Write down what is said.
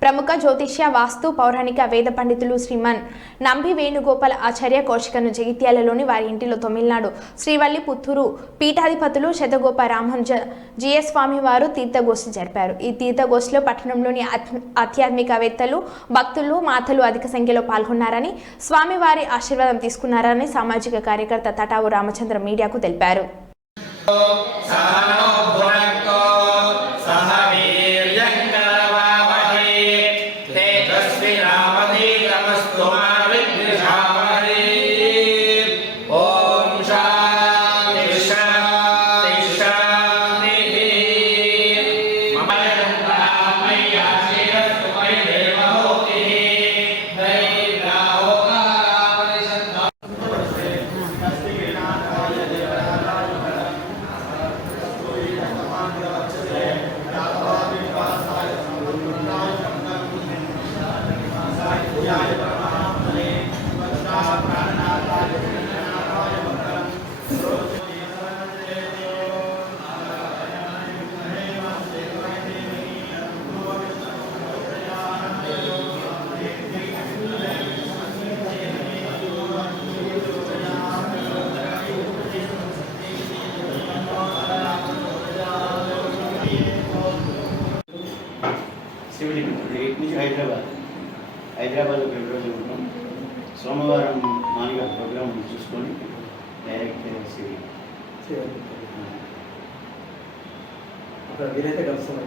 ప్రముఖ జ్యోతిష్య వాస్తు పౌరాణిక వేద పండితులు శ్రీమన్ నంబి వేణుగోపాల్ ఆచార్య కోశికను జగిత్యాలలోని వారి ఇంటిలో తమిళనాడు శ్రీవల్లి పుత్తూరు పీఠాధిపతులు శతగోప రామానుజ జిఎస్ స్వామి వారు తీర్థగోష్ఠి జరిపారు. ఈ తీర్థగోష్ఠిలో పట్టణంలోని ఆధ్యాత్మికవేత్తలు, భక్తులు, మాతలు అధిక సంఖ్యలో పాల్గొన్నారని, స్వామివారి ఆశీర్వాదం తీసుకున్నారని సామాజిక కార్యకర్త తటావు రామచంద్ర మీడియాకు తెలిపారు. హైదరాబాద్లో ఫిబ్రవరి ఉంటాం. సోమవారం మార్నింగ్ ప్రోగ్రామ్ చూసుకొని డైరెక్ట్ అక్కడ వీలైతే కలుస్తాం.